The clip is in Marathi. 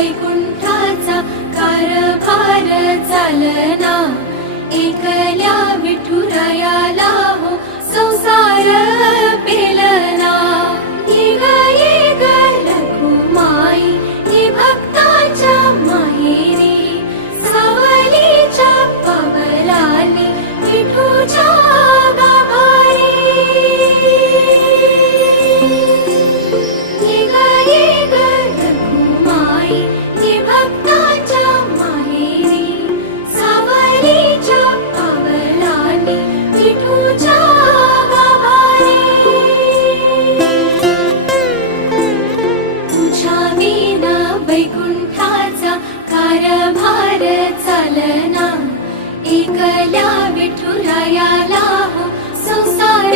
वैकुंठाचा कारभार चालना, एकल्या विठुरायाला हो संसार पेलना। येग येग रखुमाई ही भक्ताच्या माहेरी, सावलीच्या पावलांनी विठूच्या गाभारी। येग येग रखुमाई ही भक्ताच्या माहेरी, सावलीच्या पावलांनी विठूच्या गाभारी। तुझ्या विना वैकुंठाचा कारभार चालना, एकल्या विठुरायाला हो संसार